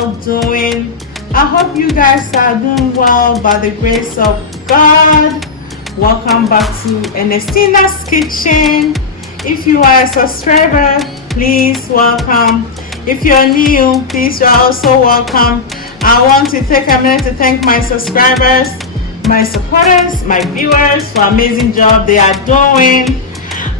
all doing? I hope you guys are doing well by the grace of God. Welcome back to Ernestina's Kitchen. If you are a subscriber, please welcome. If you're new, please, you're also welcome. I want to take a minute to thank my subscribers, my supporters, my viewers for amazing job they are doing.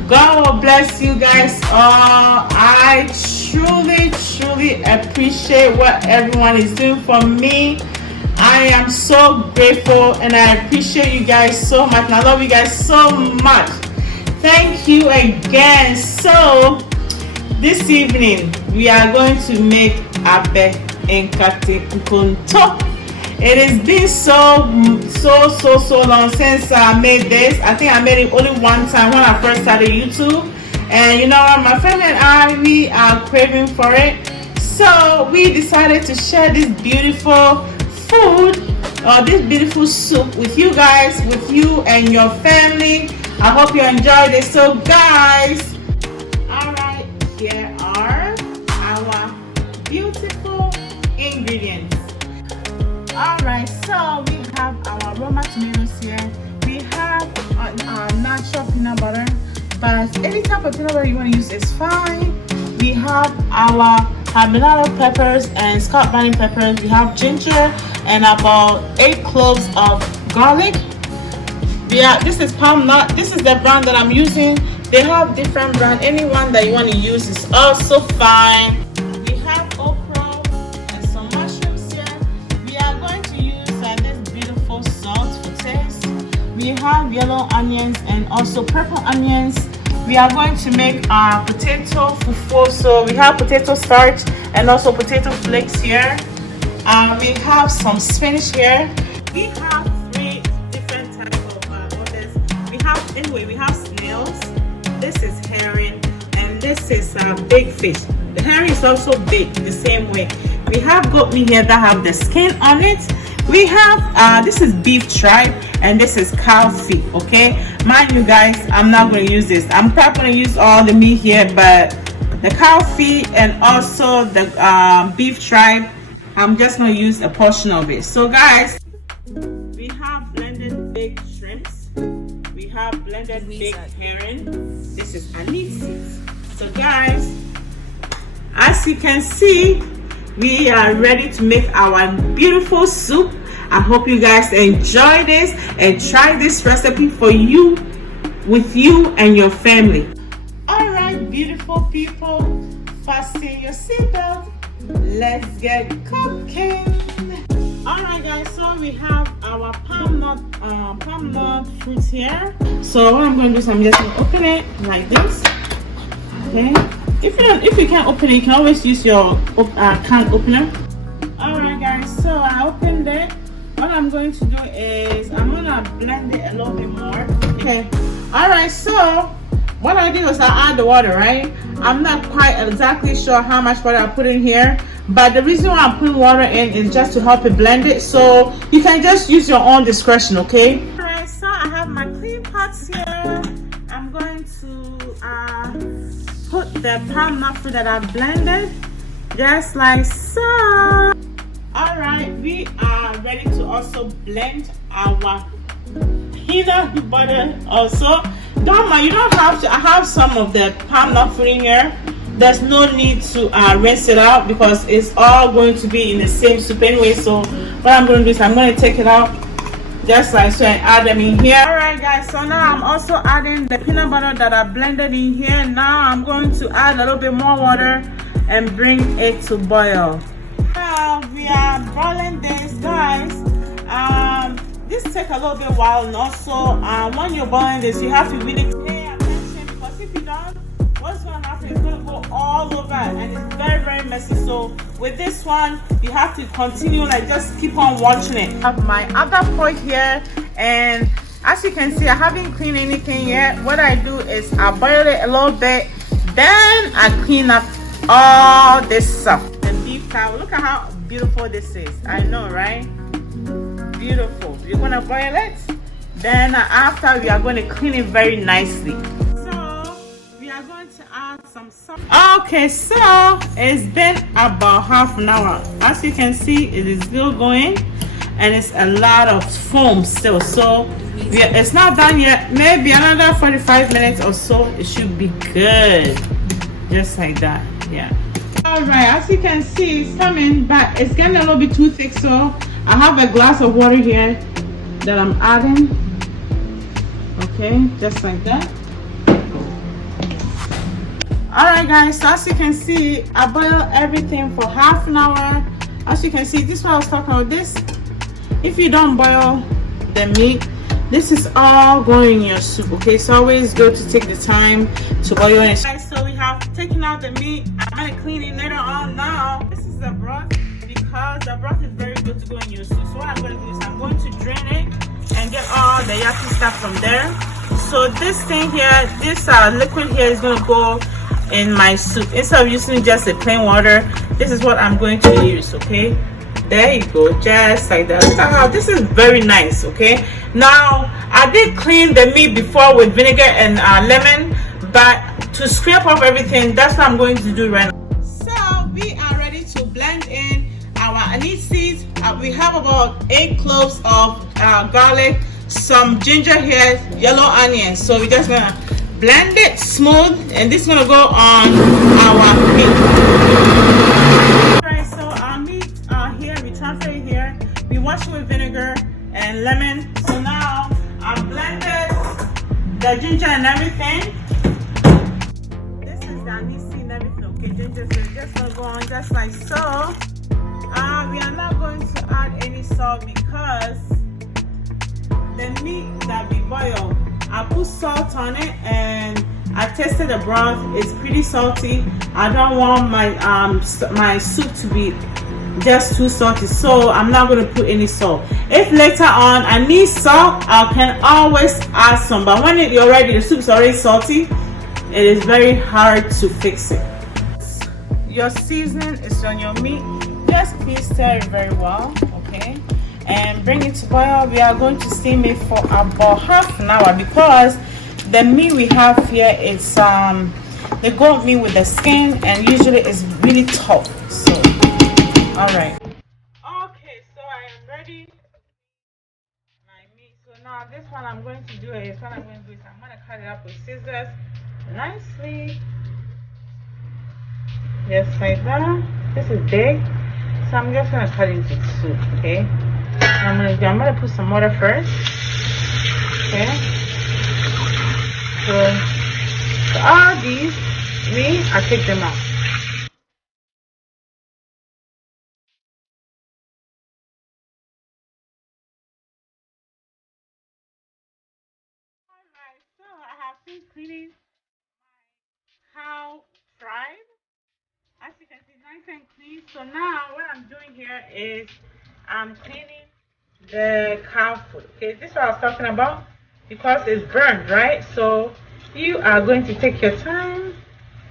God will bless you guys all. I truly appreciate what everyone is doing for me. I am so grateful and I appreciate you guys so much, and I love you guys so much. Thank you again. So this evening we are going to make abe nkate nkonto. It has been so long since I made this. I think I made it only one time when I first started YouTube. And you know what, my friend and I, we are craving for it. So we decided to share this beautiful food, or this beautiful soup with you guys, with you and your family. I hope you enjoyed it. So guys, alright, here are our beautiful ingredients. Alright, so we have our Roma tomatoes here. We have our natural peanut butter, but any type of peanut butter you want to use is fine. We have our habanero peppers and Scott Bonnie peppers. We have ginger and about 8 cloves of garlic. This is palm nut. This is the brand that I'm using. They have different brand. Any one that you want to use is also fine. We have okra and some mushrooms here. We are going to use this beautiful salt for taste. We have yellow onions and also purple onions. We are going to make our potato fufu. So we have potato starch and also potato flakes here. We have some spinach here. We have 3 different types of orders. We have snails. This is herring, and this is big fish. The herring is also big the same way. We have goat meat here that have the skin on it. We have this is beef tripe and this is cow feet. Okay, mind you guys, I'm not going to use this. I'm probably going to use all the meat here, but the cow feet and also the beef tripe, I'm just going to use a portion of it. So guys, we have blended baked shrimps. We have blended baked herring. This is anise. So guys, as you can see, we are ready to make our beautiful soup. I hope you guys enjoy this and try this recipe for you, with you and your family. Alright, beautiful people, fasten your seatbelt. Let's get cooking. Alright guys, so we have our palm nut fruits here. So what I'm going to do is I'm just going to open it like this. Okay. If you can't open it, you can always use your can opener. Alright guys, so I opened it. What I'm going to do is I'm gonna blend it a little bit more. Okay. Alright, so what I do is I add the water, right? I'm not quite exactly sure how much water I put in here, but the reason why I'm putting water in is just to help it blend it. So you can just use your own discretion, okay? Alright, so I have my clean pots here. I'm going to put the palm nut fruit that I've blended, just like so. Alright, we are ready to also blend our peanut butter also. Don't mind, you don't have to. I have some of the palm nut fruit in here. There's no need to rinse it out because it's all going to be in the same soup anyway. So what I'm going to do is I'm going to take it out just like so and add them in here. Alright guys, so now I'm also adding the peanut butter that I blended in here. Now I'm going to add a little bit more water and bring it to boil. Now we are boiling this, guys. This takes a little bit while, and also when you're boiling this, you have to really pay attention, because if you don't, what's going to happen is going to go all over and it's very messy. So with this one, you have to continue, like just keep on watching it. I have my other pot here, and as you can see, I haven't cleaned anything yet. What I do is I boil it a little bit, then I clean up all this stuff. The beef cow, look at how beautiful this is. I know, right? Beautiful. You're gonna boil it, then after we are going to clean it very nicely. So we are going to add some Okay, so it's been about half an hour. As you can see, it is still going, and it's a lot of foam still. So it's not done yet. Maybe another 45 minutes or so, it should be good, just like that. Yeah. All right, as you can see, it's coming, but it's getting a little bit too thick. So I have a glass of water here that I'm adding. Okay, just like that. Alright guys, so as you can see, I boiled everything for half an hour. As you can see, this is what I was talking about. This, if you don't boil the meat, this is all going in your soup. Okay, it's always good to take the time to boil it. Guys, so we have taken out the meat. I'm gonna clean it later on. Now this is the broth, because the broth is very good to go in your soup. So what I'm going to do is I'm going to drain it and get all the yucky stuff from there. So this thing here, this liquid here is going to go in my soup. Instead of using just a plain water, this is what I'm going to use. Okay, there you go, just like that. Look at how this is very nice. Okay, now I did clean the meat before with vinegar and lemon, but to scrape off everything, that's what I'm going to do right now. So we are ready to blend in our anise seeds. We have about 8 cloves of garlic, some ginger here, yellow onions. So we're just gonna blend it smooth, and this is gonna go on our meat. Alright, so our meat here, we transfer it here. We wash it with vinegar and lemon. So now I've blended the ginger and everything. This is the anise seed and everything. Okay, ginger, so it's just gonna go on just like so. We are not going to add any salt because the meat that we boil, I put salt on it and I tasted the broth. It's pretty salty. I don't want my soup to be just too salty, so I'm not going to put any salt. If later on I need salt, I can always add some, but when the soup is already salty, it is very hard to fix it. Your seasoning is on your meat. Just please stir it very well, okay, and bring it to boil. We are going to steam it for about half an hour because the meat we have here is the goat meat with the skin, and usually it's really tough. So all right, okay, so I am ready my meat. So now this one I'm going to do is I'm going to cut it up with scissors nicely, just like that. This is big, so I'm just gonna cut into soup. Okay, I'm gonna put some water first. Okay, so all these I take them out. Alright, so I have finished cleaning my cow fried. As you can see, nice and clean. So now what I'm doing here is I'm cleaning the cow food. Okay, this is what I was talking about, because it's burned, right? So you are going to take your time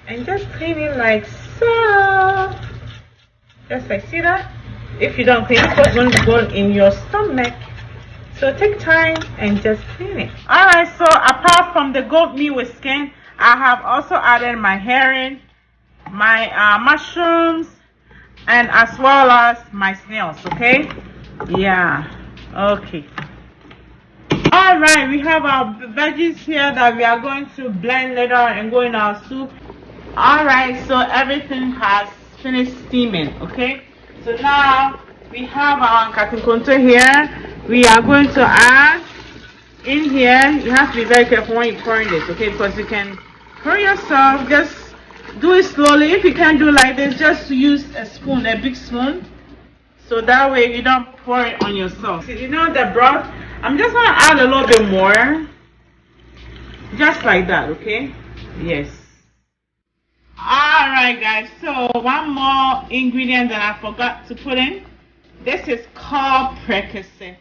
and just clean it like so. Just like, see that? If you don't clean it, it's going to go in your stomach. So take time and just clean it. Alright, so apart from the goat meat with skin, I have also added my herring, my mushrooms, and as well as my snails. Okay, yeah, okay. All right, we have our veggies here that we are going to blend later and go in our soup. All right, so everything has finished steaming. Okay, so now we have our katunkonto here. We are going to add in here. You have to be very careful when you're pouring this, okay, because you can hurt yourself. Just do it slowly. If you can't do like this, just use a spoon, a big spoon, so that way you don't pour it on yourself. You know the broth, I'm just gonna add a little bit more, just like that. Okay, yes. All right guys, so one more ingredient that I forgot to put in. This is called prekese.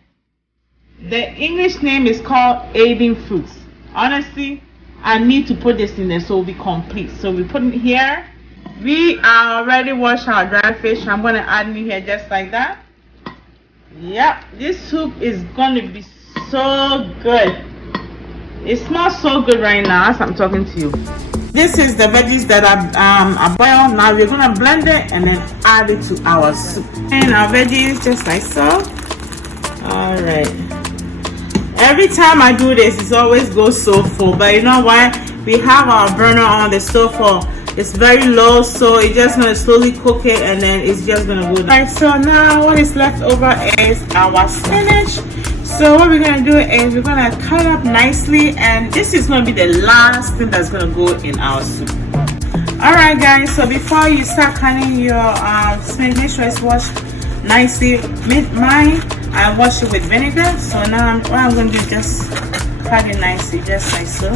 The English name is called Aden fruits. Honestly, I need to put this in there so it'll be complete. So we put it here. We already washed our dry fish. I'm going to add it here just like that. Yep, this soup is going to be so good. It smells so good right now as I'm talking to you. This is the veggies that I boiled. Now we're gonna blend it and then add it to our soup. And our veggies just like so. All right. Every time I do this, it always goes so full. But you know why? We have our burner on the stove for it's very low, so it's just gonna slowly cook it and then it's just gonna go down. Alright, so now what is left over is our spinach. So what we're gonna do is we're gonna cut it up nicely, and this is gonna be the last thing that's gonna go in our soup. Alright guys, so before you start cutting your spinach, make sure it's washed nicely. Mine, I wash it with vinegar. So now what I'm gonna do is just cut it nicely, just like so.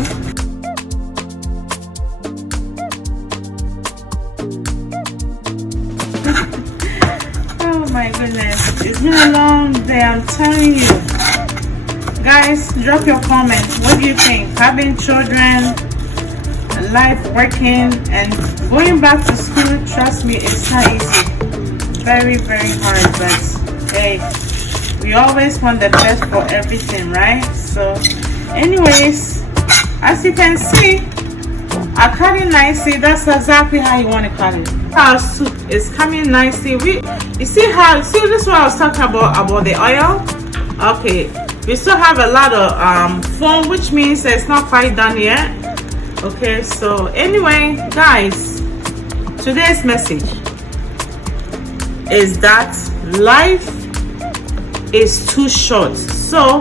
Oh my goodness, it's been a long day, I'm telling you. Guys, drop your comments. What do you think? Having children, life, working, and going back to school, trust me, it's not easy. Very, very hard, but hey, we always want the best for everything, right? So anyways, as you can see, I cut it nicely. That's exactly how you want to cut it. Our soup is coming nicely. You see this is what I was talking about the oil. Okay, we still have a lot of foam, which means it's not quite done yet. Okay, so anyway guys, today's message is that life is too short, so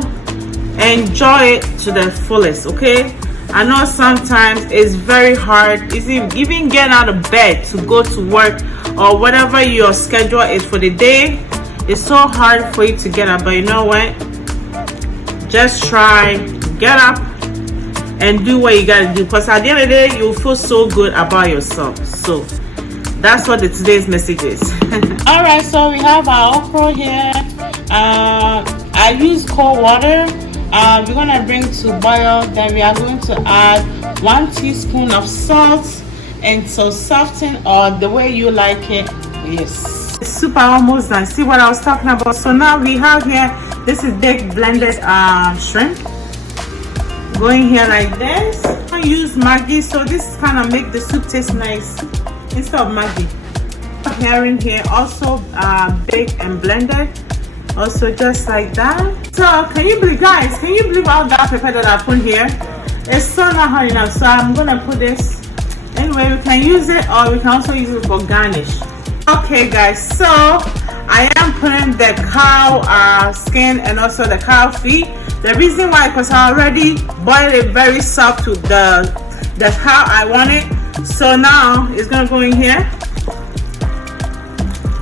enjoy it to the fullest. Okay, I know sometimes it's very hard, even getting out of bed to go to work or whatever your schedule is for the day. It's so hard for you to get up, but you know what, just try, get up and do what you gotta do, because at the end of the day you'll feel so good about yourself. So that's what today's message is. All right, so we have our okra here. I use cold water. We're gonna bring to boil. Then we are going to add 1 teaspoon of salt, and so soften or the way you like it. Yes, it's super almost done. See what I was talking about? So now we have here, this is big blended shrimp going here like this. I use Maggi, so this kind of make the soup taste nice instead of Maggi. Herring here also baked and blended, also just like that. So can you believe, guys, can you believe all that pepper that I put here? It's so not hot enough, so I'm gonna put this. Anyway, we can use it, or we can also use it for garnish. Okay guys, so I am putting the cow skin and also the cow feet. The reason why, because I already boiled it very soft to the how I want it. So now it's gonna go in here.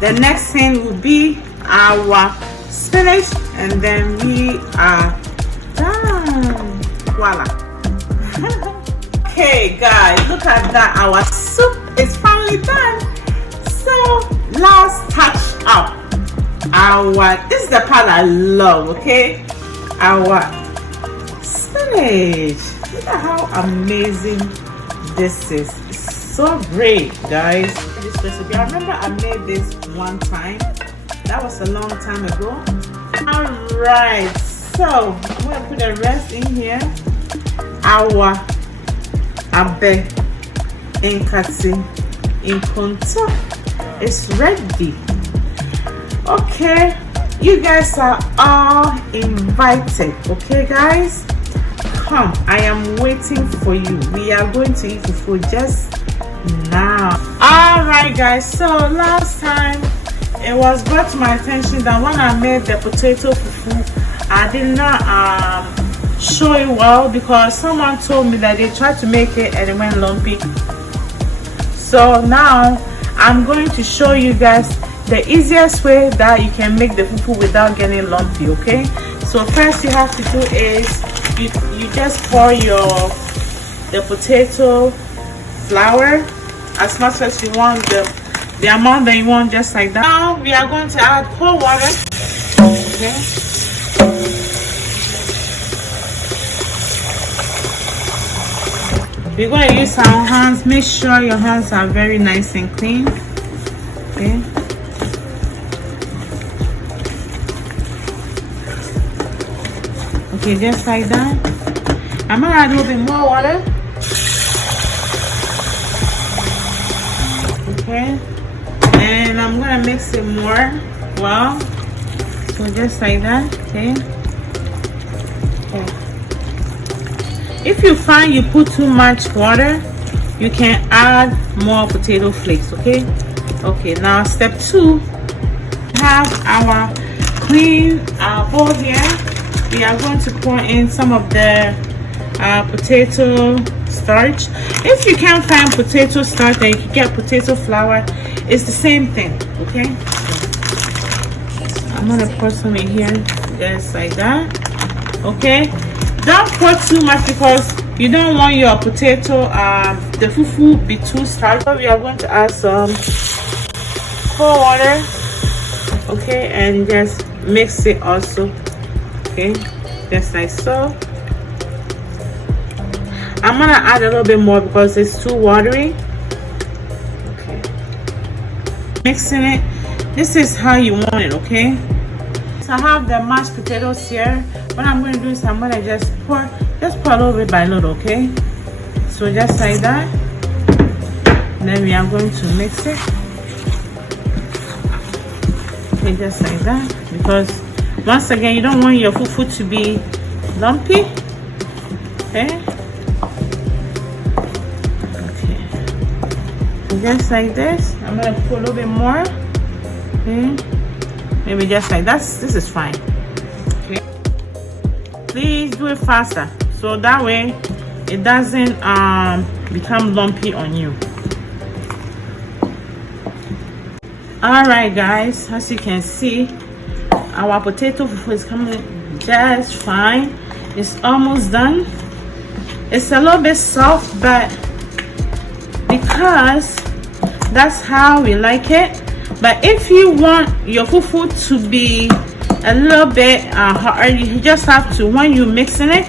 The next thing will be our spinach, and then we are done. Voila. Okay guys, look at that, our soup is finally done. So last touch up, this is the part I love. Okay, our spinach. Look at how amazing this is. It's so great, guys. This recipe, I remember I made this one time. That was a long time ago. All right, so I'm gonna put the rest in here. Our abe nkati inkonto is ready. Okay, you guys are all invited. Okay guys, come, I am waiting for you. We are going to eat the food just now. All right guys, so last time it was brought to my attention that when I made the potato fufu, I did not show it well, because someone told me that they tried to make it and it went lumpy. So now I'm going to show you guys the easiest way that you can make the fufu without getting lumpy. Okay, so first you have to do is you just pour the potato flour as much as you want, the amount that you want, just like that. Now we are going to add cold water. Okay, we're going to use our hands. Make sure your hands are very nice and clean. Okay, okay, just like that. I'm gonna add a little bit more water. Okay, and I'm gonna mix it more. Well, so just like that. Okay. If you find you put too much water, you can add more potato flakes. Okay. Okay, now step 2, have our clean bowl here. We are going to pour in some of the potato starch. If you can't find potato starch, then you can get potato flour. It's the same thing. Okay, I'm gonna pour some in here just like that. Okay, don't pour too much because you don't want your potato the fufu be too starchy. So we are going to add some cold water. Okay, and just mix it also. Okay, just like so. I'm gonna add a little bit more because it's too watery. Okay, mixing it. This is how you want it. Okay, so I have the mashed potatoes here. What I'm going to do is I'm going to just pour a little bit by little. Okay, so just like that. Then we are going to mix it. Okay, just like that, because once again you don't want your fufu to be lumpy. Okay, so just like this. I'm going to put a little bit more. Okay, maybe just like that. This is fine. Okay, please do it faster so that way it doesn't become lumpy on you. All right, guys, as you can see, our potato fufu is coming just fine. It's almost done. It's a little bit soft, but because that's how we like it. But if you want your fufu to be a little bit hard, you just have to, when you're mixing it,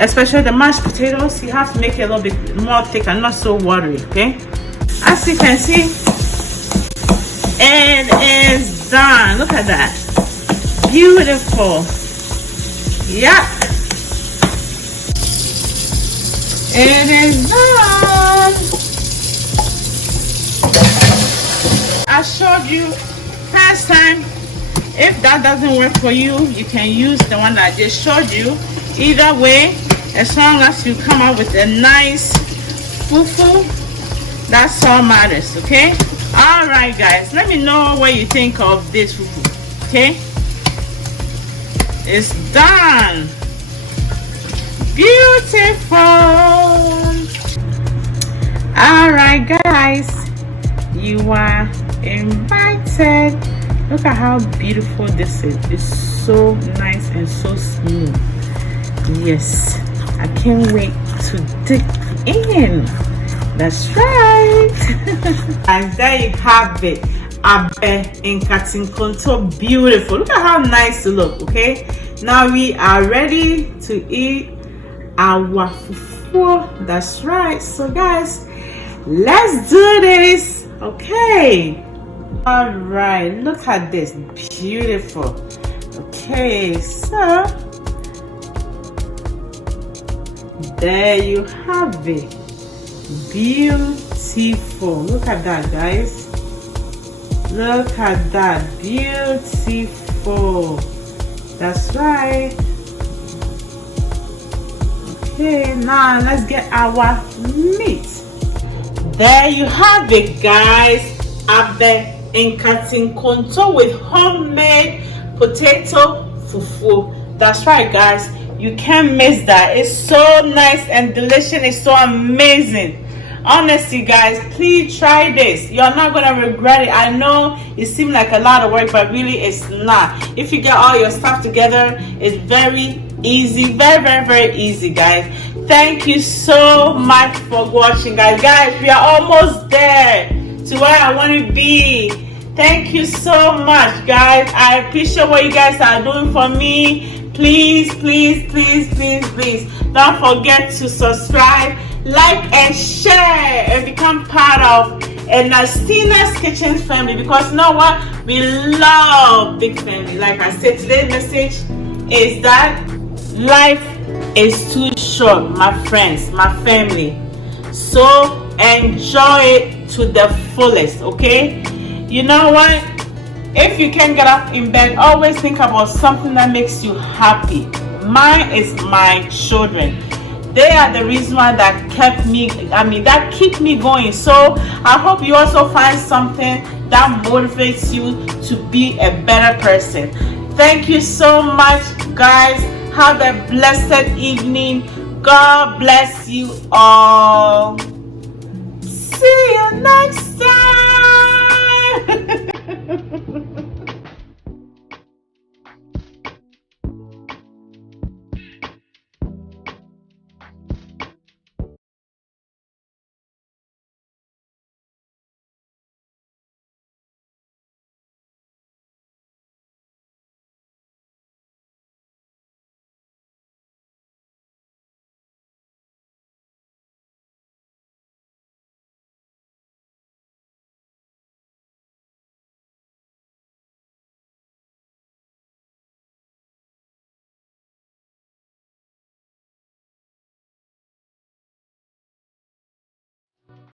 especially the mashed potatoes, you have to make it a little bit more thick and not so watery. Okay, as you can see, it is done. Look at that, beautiful. Yeah, it is done. I showed you past time. If that doesn't work for you, you can use the one that I just showed you. Either way, as long as you come up with a nice fufu, that's all matters. Okay, all right, guys, let me know what you think of this fufu. Okay, it's done. Beautiful. All right, guys, you are invited. Look at how beautiful this is. It's so nice and so smooth. Yes, I can't wait to dig in. That's right. And there you have it. Abe Nkatinkonto, beautiful. Look at how nice it looks. Okay, now we are ready to eat our fufu. That's right. So guys, let's do this. Okay, all right, look at this, beautiful. Okay, so there you have it, beautiful. Look at that, guys. Look at that, beautiful. That's right. Okay, now let's get our meat. There you have it, guys. Abe Nkatinkonto with homemade potato fufu. That's right, guys. You can't miss that. It's so nice and delicious. It's so amazing. Honestly, guys, please try this. You're not gonna regret it. I know it seems like a lot of work, but really it's not. If you get all your stuff together, it's very easy, very easy, guys. Thank you so much for watching, guys. We are almost there to where I want to be. Thank you so much, guys. I appreciate what you guys are doing for me. Please don't forget to subscribe, like, and share, and become part of Ernestina's Kitchen family, because you know what, we love big family. Like I said, today's message is that life is too short, my friends, my family, so enjoy it to the fullest, okay? You know what? If you can't get up in bed, always think about something that makes you happy. Mine is my children. They are the reason why that keep me going. So I hope you also find something that motivates you to be a better person. Thank you so much, guys. Have a blessed evening. God bless you all. See you next time.